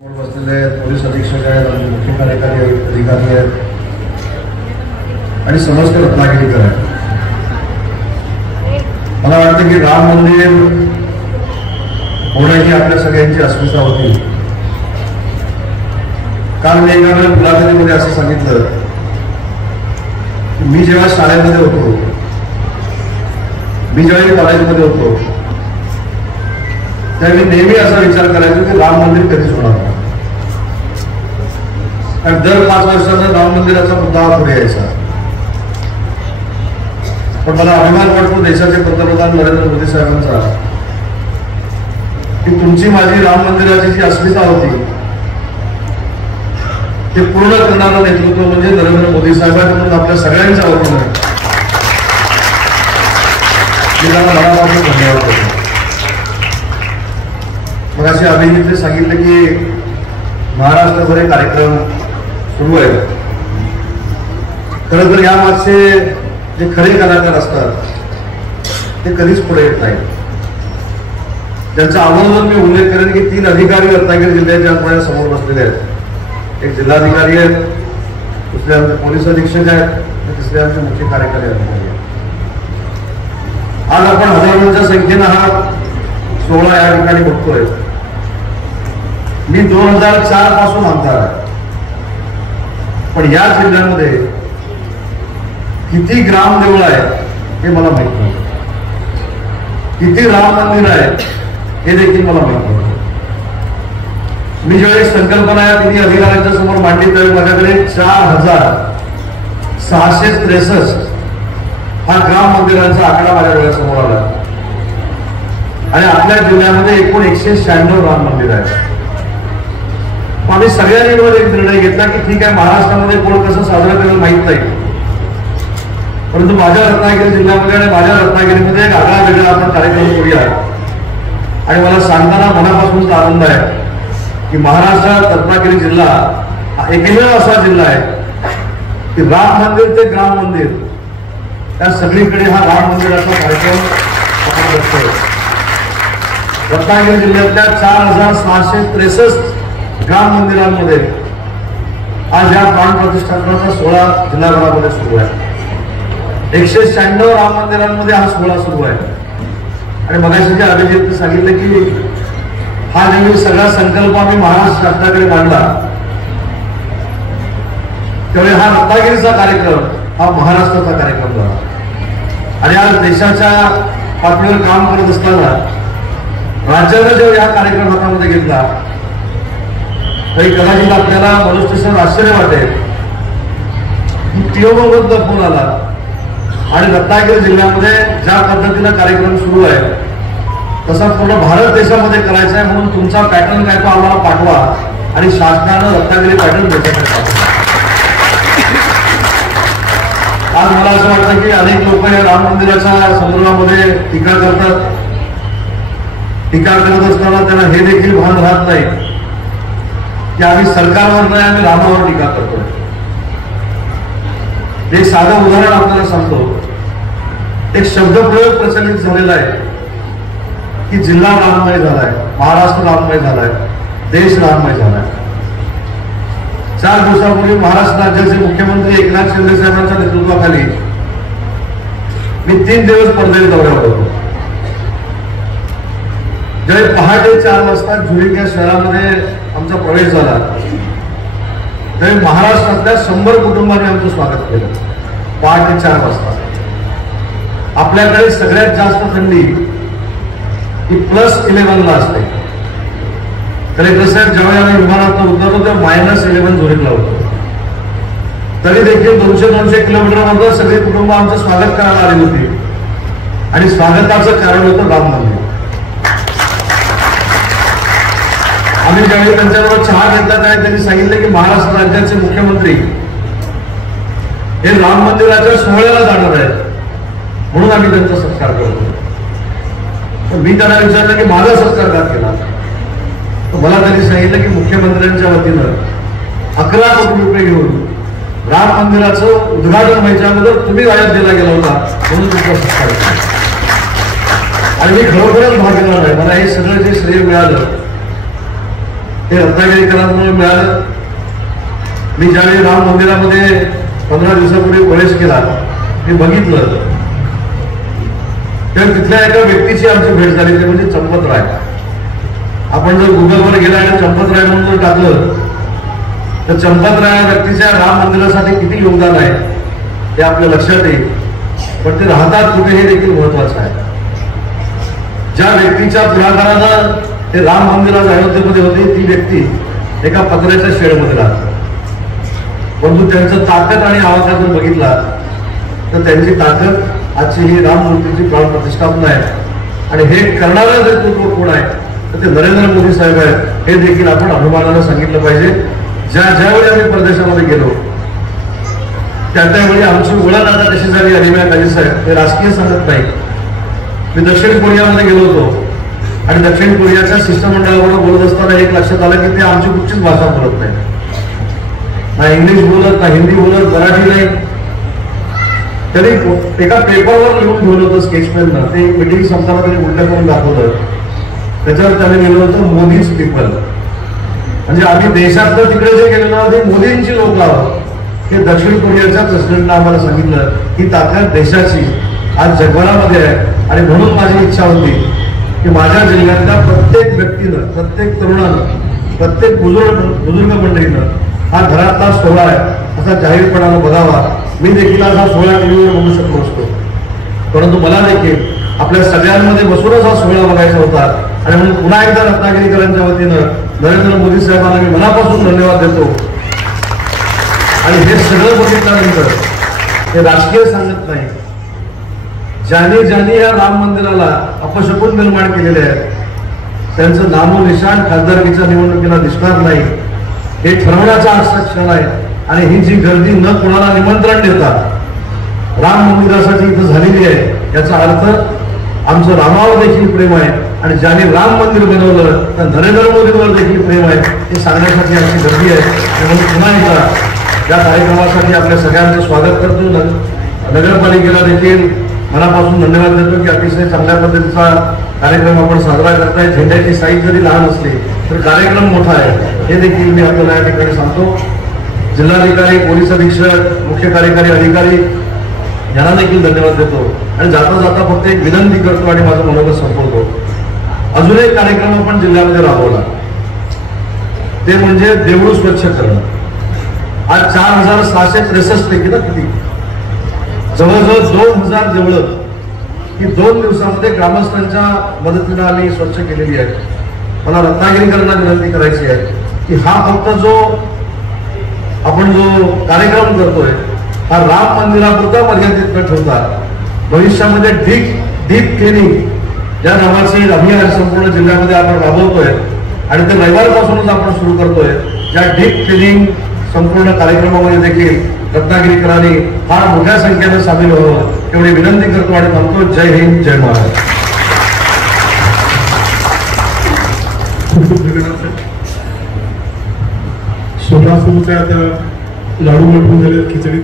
बसलेले पोलीस अधीक्षक आहेत आणि मुख्य कार्यकारी अधिकारी आहेत आणि समस्त रत्नागिरीकर आहेत. मला वाटतं की राम मंदिर होणं ही आपल्या सगळ्यांची अस्मिता होती. काल मी एका मुलाखतीमध्ये असं सांगितलं की मी जेव्हा शाळेमध्ये होतो, मी जेव्हा कॉलेजमध्ये होतो, त्यावेळी नेहमी असा विचार करायचो की राम मंदिर कधीच होणार नाही. कारण दर 5 वर्षाचा राम मंदिराचा मुद्दा पुढे यायचा. पण मला अभिमान वाटतो देशाचे पंतप्रधान नरेंद्र मोदी साहेबांचा की तुमची माझी राम मंदिराची जी अस्मिता होती ते पूर्ण करणारं नेतृत्व म्हणजे नरेंद्र मोदी साहेबांकडून आपल्या सगळ्यांच्या वतीनं मनापासून धन्यवाद करतो. मग असे अभिनेते सांगितले की महाराष्ट्रभर कार्यक्रम सुरू आहे. खरं तर यामागचे जे खरे कलाकार असतात ते कधीच पुढे येत नाही. ज्यांचा आवर्जून मी उल्लेख करेन की 3 अधिकारी रत्नागिरी जिल्ह्याच्या माझ्या समोर बसलेले आहेत. एक जिल्हाधिकारी आहेत, दुसरे आमचे पोलीस अधीक्षक आहेत आणि तिसरे आमचे मुख्य कार्यकारी अधिकारी आहेत. आज आपण हजारोंच्या संख्येनं हा सोहळा या ठिकाणी बघतोय. मी 2004 पासून आमदार आहे, पण या जिल्ह्यामध्ये किती ग्रामदेवळ आहे हे मला माहित नाही, किती राम मंदिर आहे हे देखील मला माहित नाही. मी ज्यावेळी संकल्पना या तिन्ही अधिकाऱ्यांच्या समोर मांडली त्यावेळी माझ्याकडे 4663 हा ग्राम मंदिरांचा आकडा माझ्या डोळ्यासमोर आला आणि आपल्या जिल्ह्यामध्ये एकूण 196 राम मंदिर आहे. आम्ही सगळ्यांनी एक निर्णय घेतला की ठीक आहे, महाराष्ट्रामध्ये कोण कसं साजरा करेल माहित नाही, परंतु माझ्या रत्नागिरी जिल्ह्यामध्ये आणि माझ्या रत्नागिरीमध्ये एक आगळा वेगळा आपण कार्यक्रम करूया. आणि मला सांगताना मनापासूनचा आनंद आहे की महाराष्ट्रात रत्नागिरी जिल्हा हा एकमेव असा जिल्हा आहे की राम मंदिर ते ग्राम मंदिर त्या सगळीकडे हा राम मंदिराचा कार्यक्रम आपण करतोय. रत्नागिरी जिल्ह्यातल्या 4663 ग्राम मंदिरांमध्ये आज या प्राण प्रतिष्ठापनाचा सोहळा जिल्हाभरामध्ये सुरू आहे. 196 राम मंदिरांमध्ये हा सोहळा सुरू आहे. आणि मगाशी जे अभिजितने सांगितलं की हा नेहमी सगळा संकल्प आम्ही महाराष्ट्र शासनाकडे मांडला, त्यावेळी हा रत्नागिरीचा कार्यक्रम हा महाराष्ट्राचा कार्यक्रम झाला. आणि आज देशाच्या पातळीवर काम करत असताना राज्याने जेव्हा हा कार्यक्रम हातामध्ये घेतला तरी कदाचित आपल्याला मनुष्यसर आश्चर्य वाटेल की टीओमधून फोन आला आणि रत्नागिरी जिल्ह्यामध्ये ज्या पद्धतीनं कार्यक्रम सुरू आहे तसा पूर्ण भारत देशामध्ये करायचा आहे, म्हणून तुमचा पॅटर्न काय तो आम्हाला पाठवा आणि शासनानं रत्नागिरी पॅटर्न देशाकडे पाठवा. आज मला असं वाटतं की अनेक लोक या राम मंदिराच्या संदर्भामध्ये टीका करतात. टीका करत असताना त्यांना हे देखील भान राहत नाही की आम्ही सरकारवर नाही, आम्ही रामावर टीका करतोय. एक साधं उदाहरण आपल्याला सांगतो. एक शब्दप्रयोग प्रचलित झालेला आहे की जिल्हा राममय झालाय, महाराष्ट्र राममय झालाय, देश राममय झालाय. 4 दिवसापूर्वी महाराष्ट्र राज्याचे मुख्यमंत्री एकनाथ शिंदे साहेबांच्या नेतृत्वाखाली मी 3 दिवस परदेश दौऱ्यावर होतो. ज्यावेळी पहाटे 4 वाजता झुरिक या शहरामध्ये आमचा प्रवेश झाला त्यावेळी महाराष्ट्रातल्या 100 कुटुंबांनी आमचं स्वागत केलं. पहाटे 4 वाजता. आपल्याकडे सगळ्यात जास्त थंडी ही +11 असते. कलेक्टर साहेब ज्यावेळी आम्ही विमानात उतरलो तेव्हा -11 झुरिकला होतो. तरी देखील 200 किलोमीटरवर सगळे कुटुंब आमचं स्वागत करायला आली होती आणि स्वागताचं कारण होतं राम मंदिर. आम्ही ज्यावेळी त्यांच्याबरोबर चहा घेतला त्यावेळी त्यांनी सांगितलं की महाराष्ट्र राज्याचे मुख्यमंत्री हे राम मंदिराच्या सोहळ्याला जाणार आहेत म्हणून आम्ही त्यांचा सत्कार करतो. तर मी त्यांना विचारलं की माझा सत्कार का केला, तर मला त्यांनी सांगितलं की मुख्यमंत्र्यांच्या वतीनं 11 कोटी रुपये घेऊन राम मंदिराचं उद्घाटन व्हायच्या अगोदर तुम्ही अयोध्येला गेला होता म्हणून तुमचा सत्कार केला. आणि मी खरोखरच भाग्यवान आहे. मला हे सगळं जे श्रेय मिळालं हे रत्नागिरीकरांमुळे मिळालं. मी ज्यावेळी राम मंदिरामध्ये 15 दिवसापूर्वी प्रवेश केला, मी बघितलं तर तिथल्या एका व्यक्तीची आमची भेट झाली, ते म्हणजे चंपतराय. आपण जर गुगलवर गेला आणि चंपतराय म्हणून जर टाकलं तर चंपतराय व्यक्तीच्या राम मंदिरासाठी किती योगदान आहे ते आपल्या लक्षात येईल. पण ते राहतात कुठे हे देखील महत्वाचं आहे. ज्या व्यक्तीच्या पुढाकारानं ते राम मंदिर आज अयोध्येमध्ये होते, ती व्यक्ती एका पत्र्याच्या शेडमध्ये राहते. परंतु त्यांचं ताकद आणि आवाज जर बघितला तर त्यांची ताकद आजची ही राम मूर्तीची प्राण प्रतिष्ठापना आहे. आणि हे करणारं नेतृत्व कोण आहे तर ते नरेंद्र मोदी साहेब आहेत. हे देखील आपण अभिमानानं सांगितलं पाहिजे. ज्यावेळी आम्ही परदेशामध्ये गेलो त्यावेळी आमची ओळख आता कशी झाली, अलिम्या काजी साहेब हे राजकीय सांगत नाही. मी दक्षिण कोरियामध्ये गेलो होतो आणि दक्षिण कोरियाच्या शिष्टमंडळाबरोबर बोलत असताना एक लक्षात आलं की ते आमची कुठचीच भाषा बोलत नाही, ना इंग्लिश बोलत, ना हिंदी बोलत, मराठी नाही. तरी एका पेपरवर लिहून घेऊन होतं स्केच पेननं. ते मीटिंग संपताना त्यांनी उलट करून दाखवलं. त्याच्यावर त्याने लिहिलं होतं मोदीज पीपल. म्हणजे आम्ही देशातलं तिकडे जे गेलो ना ते मोदींची लोक आहोत. हे दक्षिण कोरियाच्या प्रेसिडेंटनं आम्हाला सांगितलं की ताकद देशाची आज जगभरामध्ये आहे. आणि म्हणून माझी इच्छा होती की माझ्या जिल्ह्यातल्या प्रत्येक व्यक्तीनं, प्रत्येक तरुणानं, प्रत्येक बुजुर्ग मंडळीनं हा घरातला सोहळा आहे असा जाहीरपणानं बघावा. मी देखील आज हा सोहळा टीव्हीवर बघू शकलो असतो, परंतु मला देखील आपल्या सगळ्यांमध्ये बसूनच हा सोहळा बघायचा होता. आणि म्हणून पुन्हा एकदा रत्नागिरीकरांच्या वतीनं नरेंद्र मोदी साहेबांना मी मनापासून धन्यवाद देतो. आणि हे सगळं बघितल्यानंतर हे राजकीय सांगत नाही, ज्यांनी या राम मंदिराला अपशकुन निर्माण केलेले आहेत त्यांचं नामोनिशाण खासदारकीच्या निवडणुकीला दिसणार नाही. हे ठरवण्याचा आजचा क्षण आहे. आणि ही जी गर्दी न कोणाला निमंत्रण देता राम मंदिरासाठी इथं झालेली आहे याचा अर्थ आमचं रामावर देखील प्रेम आहे. आणि ज्यांनी राम मंदिर बनवलं तर नरेंद्र मोदींवर देखील प्रेम आहे हे सांगण्यासाठी आमची गर्दी आहे. आणि म्हणून पुन्हा एकदा या कार्यक्रमासाठी आपल्या सगळ्यांचं स्वागत करतो. नगरपालिकेला देखील मनापासून धन्यवाद देतो की अतिशय चांगल्या पद्धतीचा कार्यक्रम आपण साजरा करताय. झेंड्याची साईज जरी लहान असली तर कार्यक्रम मोठा आहे हे देखील मी आपल्याला या ठिकाणी सांगतो. जिल्हाधिकारी, पोलीस अधीक्षक, मुख्य कार्यकारी अधिकारी यांना देखील धन्यवाद देतो. आणि जाता जाता फक्त एक विनंती करतो आणि माझं मनोगत संपवतो. अजून एक कार्यक्रम आपण जिल्ह्यामध्ये राबवला ते म्हणजे देऊळ स्वच्छ करणं. आज 4663 पैकी ना किती जवळजवळ 2000 देवळं ही 2 दिवसामध्ये ग्रामस्थांच्या मदतीने आम्ही स्वच्छ केलेली आहे. मला रत्नागिरीकरांना विनंती करायची आहे की हा फक्त आपण जो कार्यक्रम करतोय हा राम मंदिरापुरता मर्यादित न ठेवता भविष्यामध्ये डीप क्लिनिंग या नावाचे अभियान संपूर्ण जिल्ह्यामध्ये आपण राबवतोय. आणि ते रविवारपासूनच आपण सुरू करतोय. या डीप क्लिनिंग संपूर्ण कार्यक्रमामध्ये देखील रत्नागिरीकरांनी फार मोठ्या संख्येनं सामील व्हावं एवढी विनंती करतो आणि म्हणतो जय हिंद, जय महाराष्ट्र. सोलापूरच्या लाडू मटून झाले खिचडी